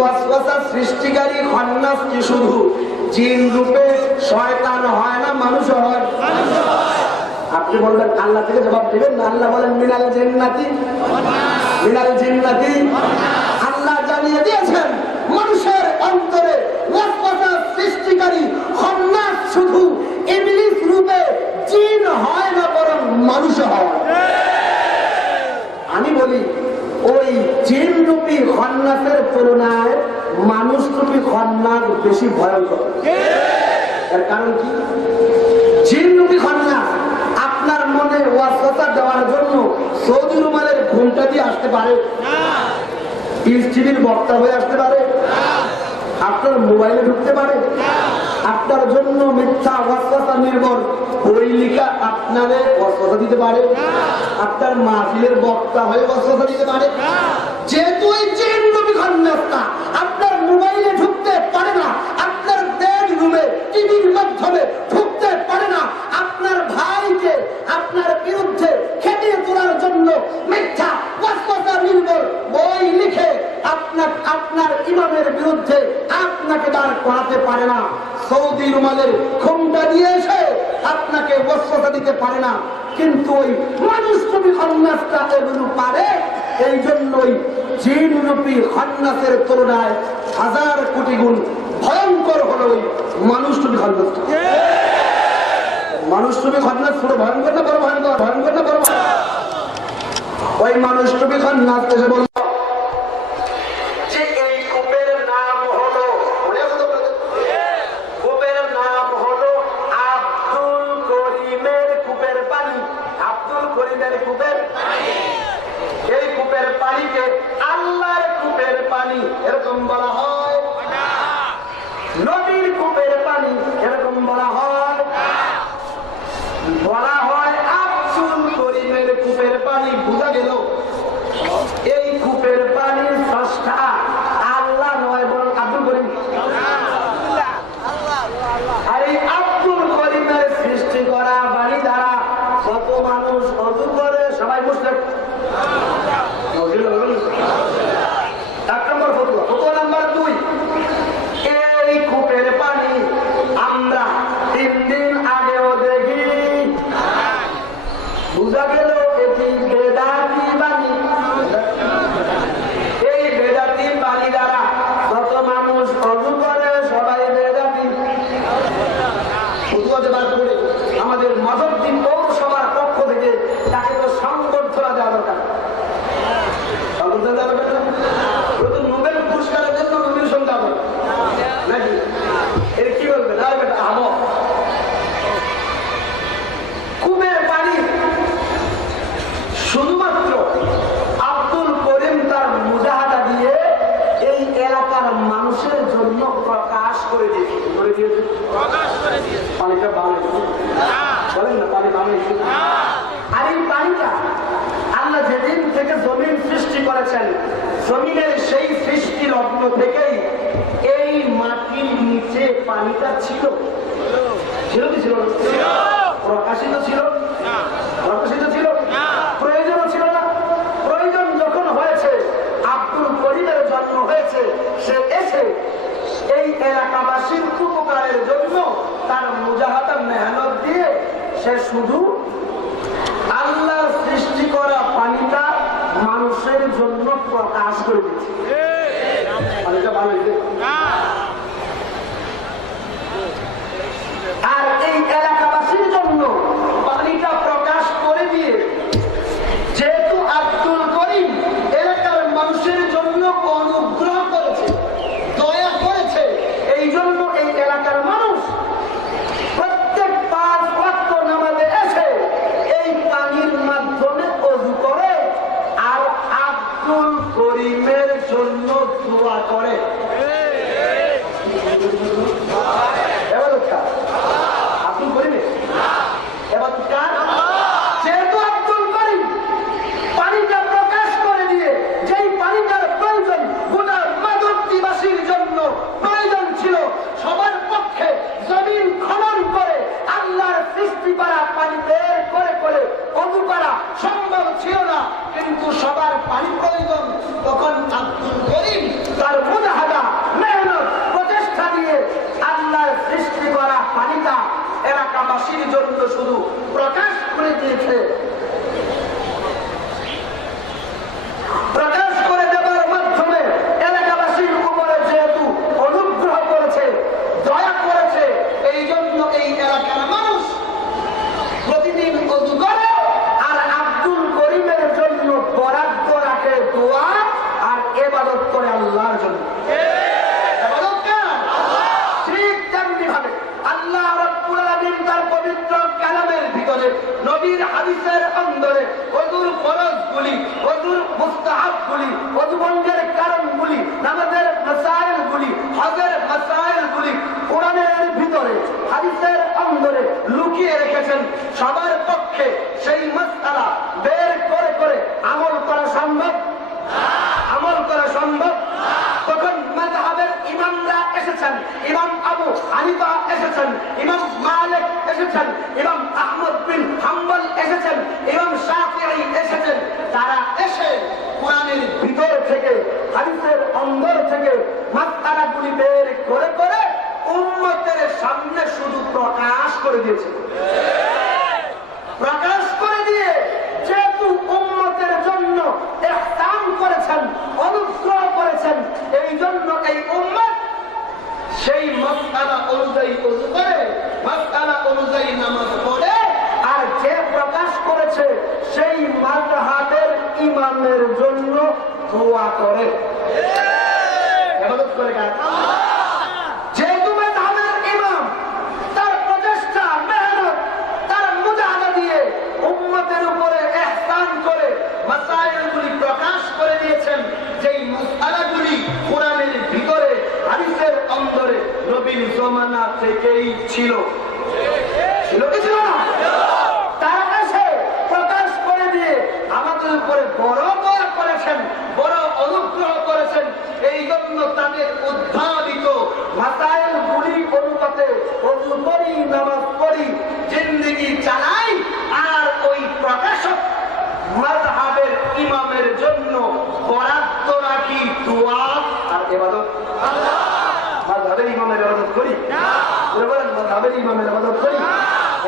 ওয়াসওয়াসা সৃষ্টিকারী খন্নাস কি শুধু? জিন রূপে শয়তান হয় না মানুষ হয়? আপনি বলবেন আল্লাহ থেকে জবাব দিবেন না। আল্লাহ বলেন, মিনাল জিন্নাতি। মিনাল জিন্নাতি। আল্লাহ জানিয়ে দিয়েছেন, মানুষের অন্তরে ওয়াসওয়াসা সৃষ্টিকারী খন্নাস শুধু ইবলিস রূপে জিন হয় না, বরং মানুষ হয় আমি বলি ওই জিন রূপী খন্নাসের তুলনায় মানুষ রূপী খন্নাস বেশি ভয়ঙ্কর। এর কারণ কি? জিন রূপী খন্নাস আপনার মনে ওয়াসওয়াসা দেওয়ার জন্য সৌদি রুমালের ঘুমটা দিয়ে আসতে পারে। পিস বক্তা হয়ে আসতে পারে। আপনার মোবাইলে ঢুকতে পারে। আপনার জন্য মিথ্যা ওয়াসওয়াসা নির্ভর বই লিখা আপনারে ওয়াসওয়াসা দিতে পারে। আপনার মাহফিলের বক্তা হয়ে ওয়াসওয়াসা দিতে পারে। যেহেতু এই চেন নবী খন্নাসটা আপনার মোবাইলে ঢুকতে পারে না, আপনার বেড রুমে টিভির মাধ্যমে ঢুকতে পারে না, আপনার ভাইকে আপনার বিরুদ্ধে খেটিয়ে তোলার জন্য মিথ্যা ওয়াসওয়াসা নির্ভর বই লিখে আপনার আপনার ইমামের বিরুদ্ধে আপনাকে দাঁড় করাতে পারে না। সৌদি রুমালের ঘুমটা দিয়ে এসে আপনাকে ওয়াসওয়াসা দিতে পারে না কিন্তু ওই মানুষ রূপী খন্নাসটা এগুলো পারে এই জন্যই জিন রূপী খন্নাসের তুলনায় হাজার কোটি গুণ ভয়ঙ্কর হলো ওই মানুষ রূপী খন্নাসটা মানুষ রূপী খন্নাস পুরো ভয়ঙ্কর না, বড় ভয়ঙ্কর ভয়ঙ্কর না, বড়? ওই মানুষ রূপী খন্নাস এসে তার মেহনত দিয়ে সে শুধু আল্লাহ সৃষ্টি করা পানিটা মানুষের জন্য প্রকাশ করে দিচ্ছে আর শুধু প্রকাশ করে দিয়েছে। দিয়েছেন সবার পক্ষে সেই মাস্তারা বের করে করে আমল করা সম্ভব? আমল করা সম্ভব? তখন মেধাবের ইমামরা এসেছেন, ইমাম আবু হানিফা এসেছেন, ইমাম মালিক এসেছেন, ইমাম আহমদ বিন হাম্বল এসেছেন, ইমাম শাহি এসেছেন। তারা এসে কোরআনের ভিতর থেকে, হাদিসের অন্দর থেকে মাস্তারাগুলি বের করে করে উন্মতের সামনে শুধু প্রকাশ করে দিয়েছে। মাসালা অনুযায়ী আর যে প্রকাশ করেছে সেই মাঝহাতের ইমানের জন্য দোয়া করে। করে কাজ অজু করি নামাজ করি জিন্দগি চালাই, আর ওই প্রকাশক মাঝহাবের ইমামের জন্য বরাদ্দ রাখি দোয়া আর এবাদত মাঝহাবের ইমামের আবাদত করি? বলেন মাঝহাবের ইমামের আবাদত করি?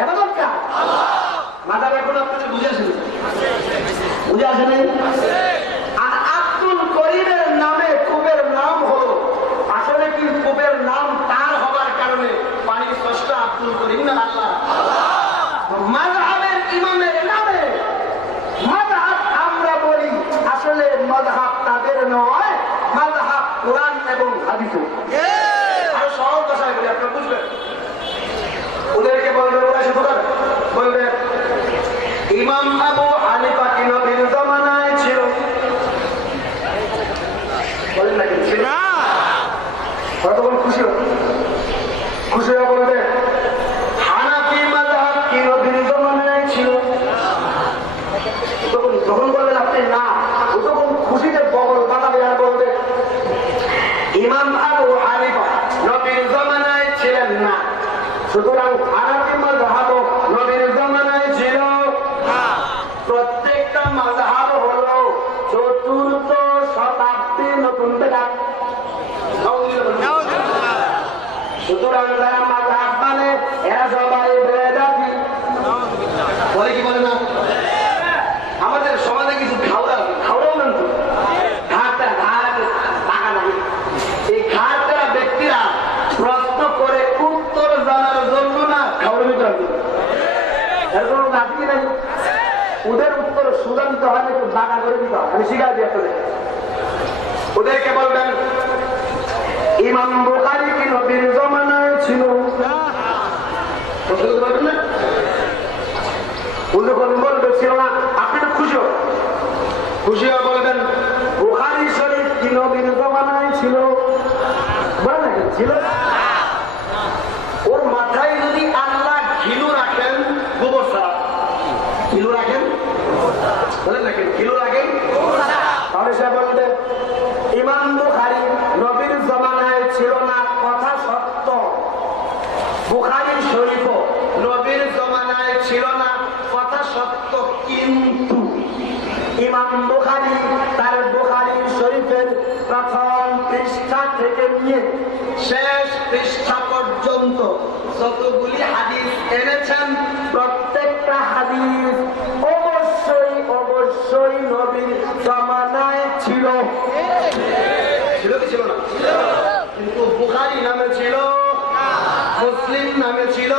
এবাদত কার? মাঝাব এখন আপনাদের বুঝে আসেন? বুঝে আসেন? সুতরাং দিতে হয় না, একটু করে দিতে হয়। আমি শিকার দিয়ে চলে ওদেরকে বলবেন, ইমাম কি নবীর জমানায় ছিল? ছিল না। খুশি বলবেন জমানায় ছিল? ছিল পৃষ্ঠা থেকে নিয়ে শেষ পৃষ্ঠা পর্যন্ত যতগুলি হাদিস এনেছেন, প্রত্যেকটা হাদিস অবশ্যই অবশ্যই নবীর জমানায় ছিল। না? কিন্তু বুহারি নামে ছিল, মুসলিম নামে ছিল।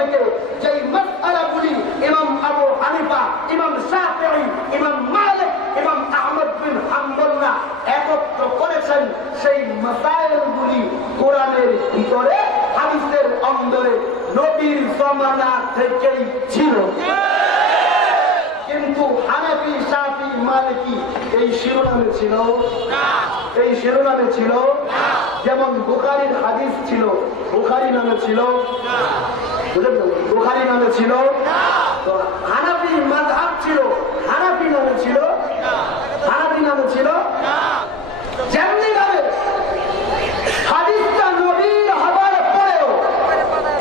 থেকে যেই মাসআলাগুলি ইমাম আবু হানিফা, ইমাম শাফিঈ, ইমাম মালিক, ইমাম আহমদ বিন হাম্বলরা একত্র করেছেন সেই মাসাইলগুলি কোরআনের ভিতরে, হাদিসের অন্দরে নবীর জামানা থেকেই ছিল। কিন্তু হানাফি সাফি মালিকি এই শিরোনামে ছিল? এই শিরোনামে ছিল? যেমন বুখারির হাদিস ছিল, বুখারি নামে ছিল? বুঝলেন তো? হবার পরেও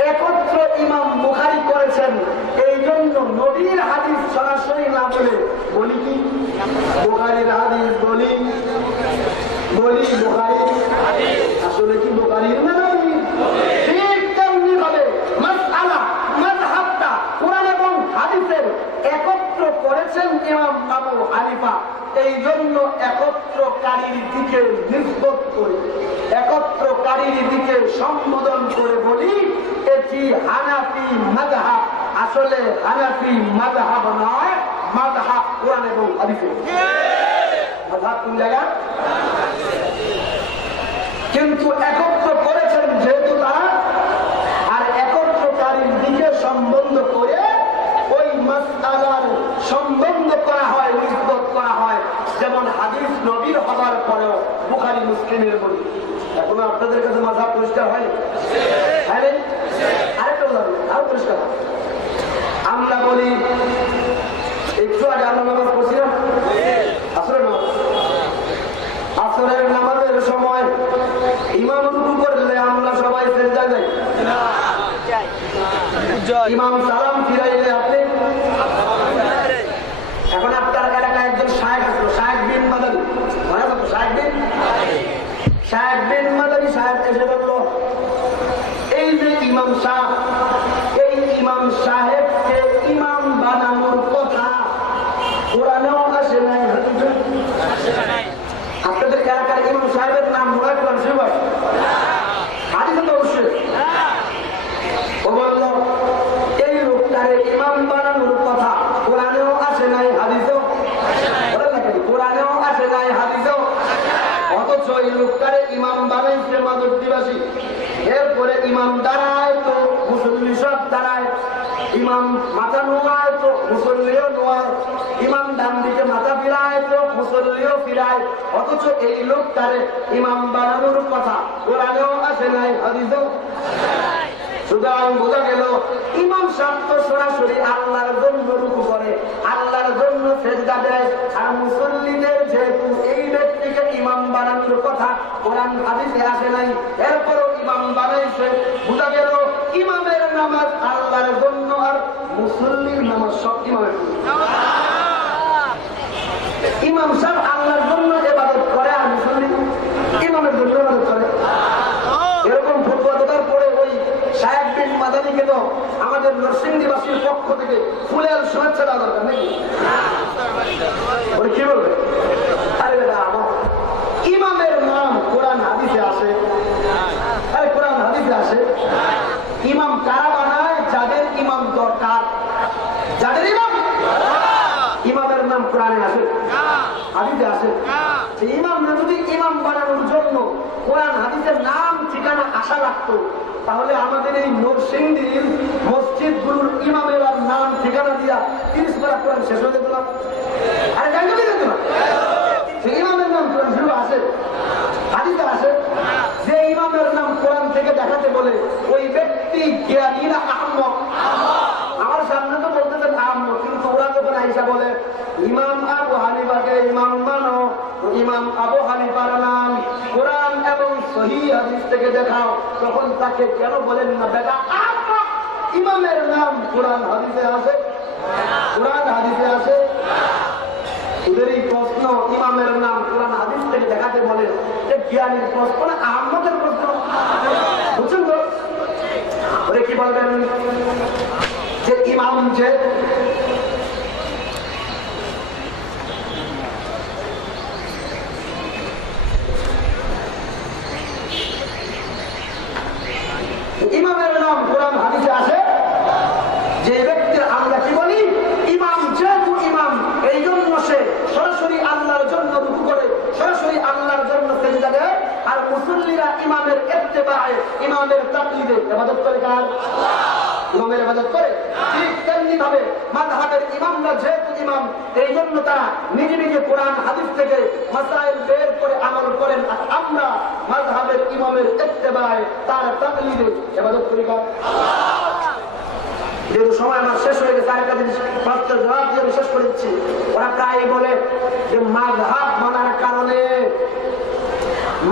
একত্র ইমাম বুখারি করেছেন এই জন্য নবীর হাদিস সরাসরি না বলে বলি কি? বুখারির হাদিস বলি বলি বুখারি আসলে কি বুখারির না নবী ঠিক তেমনি ভাবে মাসআলা মাযহাবটা কোরআন এবং হাদিসের একত্র করেছেন ইমাম আবু হানিফা এই জন্য একত্রকারীর দিকে নিষ্পত করে, একত্রকারীর দিকে সম্বোধন করে বলি, এটি হানাফি মাযহাব আসলে হানাফি মাযহাব নয় মাযহাব কোরআন এবং মাযহাব কোন জায়গা? কিন্তু একত্র করেছেন যেহেতু তারা আর একত্রকারীর দিকে সম্বন্ধ করে ওই মাসআলার সম্বন্ধ করা হয় নিষ্পত করা হয়। যেমন হাদিস নবীর হবার পরেও বুখারি মুসলিমের বলি। এখনও আপনাদের কাছে মাথা পরিষ্কার হয়নি? আরেকটা উদাহরণ আরও পরিষ্কার হয়। আমরা বলি একটু আগে আমরা নামাজ পড়ছিলাম। আসলে নামাজ। আসরের নামাজের সময় ইমাম রুকু করলে আমরা সবাই সেজদা যাই। ইমাম সালাম ফিরাইলে আপনি এখন আপনার এলাকায় একজন সাহেব আসলো। সাহেব বিন মাদানি। মনে আছে তো সাহেব বিন? সাহেব বিন মাদানি সাহেব এসে বলল, এই যে ইমাম সাহ এই ইমাম সাহেবকে ইমাম বানানোর কথা কোরআনেও আসে নাই আপনাদের এলাকার ইমাম সাহেবের নাম মনে করেন শিবাস হাদিসে তো অবশ্যই ও বলল এই লোকটারে ইমাম বানানোর কথা কোরআনেও আসে নাই হাদিসেও বলেন না কেন? কোরআনেও আসে নাই হাদিসেও অথচ এই লোকটারে ইমাম বানাইছে মাদক দিবাসী এরপরে ইমাম দাঁড়ায় তো মুসল্লি সব দাঁড়ায় ইমাম ইমাম ডান কথা। কোরআনেও আসে নাই আল্লাহর জন্য রুকু করে, আল্লাহর জন্য সেজদা দেয়। আর মুসল্লিদের যেহেতু এই ব্যক্তিকে ইমাম বানানোর কথা কোরআন হাদিসে আসে নাই, এরপরও ইমাম বানাইছে। বোঝা গেল, ইমামের নামাজ আল্লাহর জন্য আর মুসল্লির নামাজ সব জন্য। ইমাম সাহেব আল্লাহর জন্য এবাদত করে আর মুসল্লি ইমামের জন্য এবাদত করে। এরকম ফুটবলার পরে ওই সাহেব বিন মাদানিকে তো আমাদের নরসিংদীবাসীর পক্ষ থেকে ফুলের শুভেচ্ছা দেওয়া দরকার নাকি? কি বলবে? আরে আমার ইমামের নাম কোরআন হাদিসে আসে আরে কোরআন হাদিসে আসে ইমাম কারা বানায় যাদের ইমাম দরকার যাদের ইমাম ইমামের নাম কোরআনে আসে হাদিসে আসে যে ইমামরা যদি ইমাম বানানোর জন্য কোরআন হাদিসের নাম ঠিকানা আশা রাখতো। তাহলে আমাদের এই নরসিংদীর মসজিদ গুরুর ইমামের নাম, ঠিকানা দিয়া তিরিশ বেলা কোরআন শেষ হয়ে যেত না। আরে জানতে কি যেত না? সে ইমামের নাম কোরআন শুরু আসে হাদিসে আসে যে ইমামের নাম কোরআন থেকে দেখাতে বলে, ওই ব্যক্তি জ্ঞানী না আহম্মক? আমার সামনে তো বলতেছেন আহম্মদ কিন্তু ওরা যখন আইসা বলে, ইমাম আবু হানিফাকে ইমাম মানো, ইমাম আবু হানিফার হাদিস থেকে দেখাও, তখন তাকে কেন বলেন না, বেটা ইমামের নাম কোরআন হাদিসে আছে? কোরআন হাদিসে আছে? প্রশ্ন, ইমামের নাম কোরআন হাদিস থেকে দেখাতে বলে যে জ্ঞানীর প্রশ্ন না, আহম্মদের প্রশ্ন বুঝছেন তো ওরে কি বলবেন যে ইমাম যে ইমামের নাম কোরআন হাদিসে আসে যে ব্যক্তির আমরা কি বলি ইমাম যেহেতু ইমাম এই জন্য সে সরাসরি আল্লাহর জন্য রুকু করে সরাসরি আল্লাহর জন্য সেজদা দেয় আর মুসল্লিরা ইমামের ইত্তেবায়ে ইমামের তাকলিদে ইবাদত করে কার ইমামের ইবাদত করে ঠিক তেমনি ভাবে মাযহাবের ইমামরা যেহেতু ইমাম এই জন্য তারা নিজে নিজে কোরআন হাদিস থেকে মাসাইল বের করে আমল করেন আর আমরা মাযহাবের ইমামের ইত্তেবায়ে তার তাকলিদে যেহেতু সময় আমার শেষ হয়ে গেছে, আরেকটা জিনিস প্রশ্নের জবাব দিয়ে আমি শেষ করে দিচ্ছি। ওরা প্রায় বলে যে মাঘাব মানার কারণে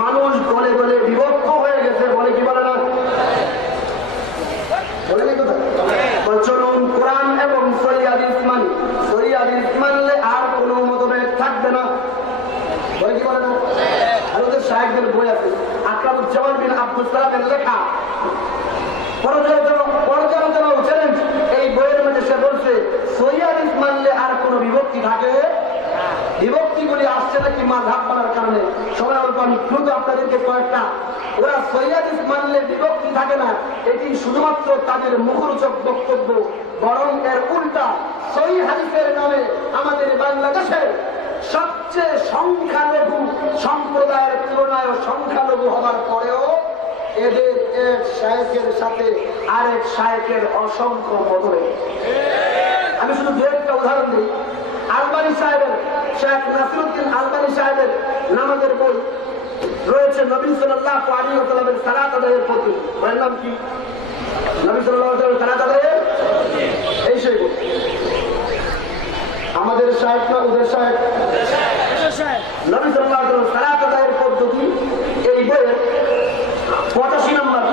মানুষ গলে গলে বিভক্ত হয়ে গেছে, বলে কি বলে না? চলুন কোরআন এবং সরিয়াদিস মানি। সরিয়াদিস মানলে আর কোনো মতভেদ থাকবে না। বলে কি বলে না? আর সাহেবদের বই আছে, আকরামুজ্জামান বিন আব্দুল সালামের লেখা এই বইয়ের সে বলছে মানলে আর কোন বিভক্তি থাকে আসছে নাকি কারণে আপনাদেরকে কয়েকটা ওরা মানলে বিভক্তি থাকে না এটি শুধুমাত্র তাদের এর নামে আমাদের সবচেয়ে সংখ্যালঘু সম্প্রদায়ের তুলনায় সংখ্যালঘু হবার পরেও এদের এক শায়কের সাথে আরেক শায়কের অসংখ্য মতভেদ আমি শুধু দু একটা উদাহরণ দিই। আলবানি সাহেবের শেখ নাসিরুদ্দিন আলবানি সাহেবের নামাজের বই রয়েছে নবী সাল্লাহ আলী ওসালামের সালাত আদায়ের প্রতি। নাম কি? নবী সাল্লাহ সালাত আদায়ের? এই সেই বই। আমাদের সাহেব না ওদের সাহেব নবী সাল্লাহ সালাত আদায়ের পদ্ধতি এই বইয়ের পঁচাশি নম্বর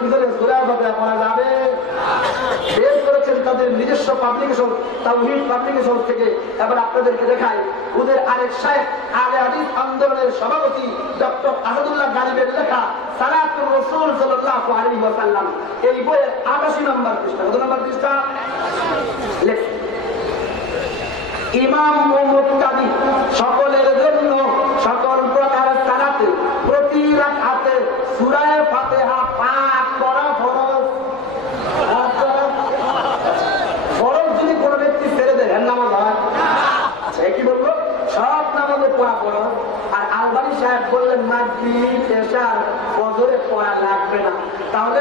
সুরা করা যাবে। বের করেছেন তাদের নিজস্ব পাবলিকেশন তাওহীদ পাবলিকেশন থেকে। এবার আপনাদেরকে দেখায় ওদের আরেক সাহেব আলে হাদিস আন্দোলনের সভাপতি ডক্টর আসাদুল্লাহ গালিবের লেখা সালাতুর রাসূল সাল্লাল্লাহু আলাইহি ওয়াসাল্লাম। এই বইয়ের 88 নম্বর পৃষ্ঠা। কত নম্বর পৃষ্ঠা? ইমাম ও সকলের জন্য সকল প্রকার সালাতে প্রতি রাকাতে সূরায়ে ফাতিহা পাঠ করা ফরজ পাঠ করা ফরজ যদি কোনো ব্যক্তি ছেড়ে দেয় এর নামাজ হয় আচ্ছা এ কি বলব সব নামাজে পড়া পড়ো আর আলবানি সাহেব বললেন মাগরিব এশার ফজরে পড়া লাগবে না তাহলে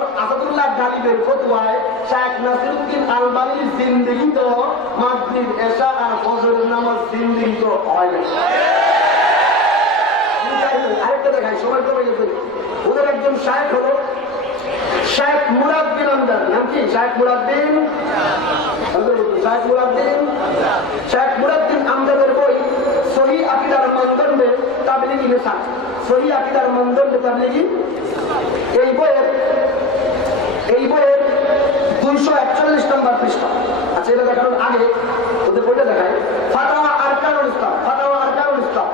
ডক্টর আসাদুল্লাহ গালিবের ফতুয়ায় শেখ নাসিরুদ্দিন আলবানির জিন্দিগি তো মাগরিব, এশা আর ফজরের নামাজ জিন্দিগি বই সহি আকিদার মন্দন্ডে তাবলিগি নেশা সহি আকিদার মন্দন্ডে তাবলিগি এই বইয়ের এই বইয়ের দুইশো একচল্লিশ নম্বর পৃষ্ঠা। আচ্ছা এটা দেখানোর আগে ওদের বইটা দেখায় ফাতাওয়া আরকানুল ইসলাম, ফাতাওয়া আরকানুল ইসলাম।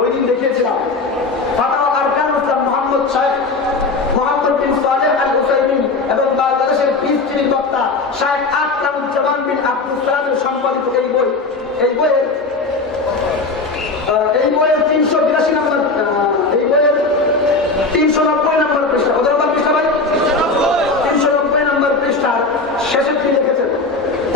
ওই দিন দেখিয়েছিলাম। ফাতাওয়া আরকানুল ইসলাম মোহাম্মদ সাহেব মোহাম্মদ সম্পাদিত এই বই। এই বইয়ের এই বইয়ের তিনশো বিরাশি নম্বর আহ, এই বইয়ের তিনশো নব্বই নম্বর পৃষ্ঠা কত নম্বর পৃষ্ঠা ভাই তিনশো নব্বই নম্বর পৃষ্ঠার শেষে কি লিখেছেন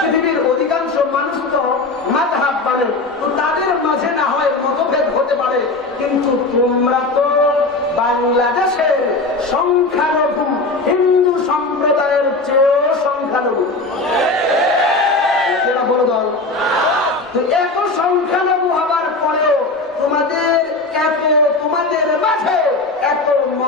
পৃথিবীর অধিকাংশ মানুষ তো তো তাদের মাঝে না হয় মতভেদ হতে পারে। কিন্তু তোমরা তো বাংলাদেশের সংখ্যালঘু হিন্দু সম্প্রদায়ের চেয়েও সংখ্যালঘু এরা বড় দল তো এত সংখ্যালঘু হবার পরেও তোমাদের এত তোমাদের মাঝে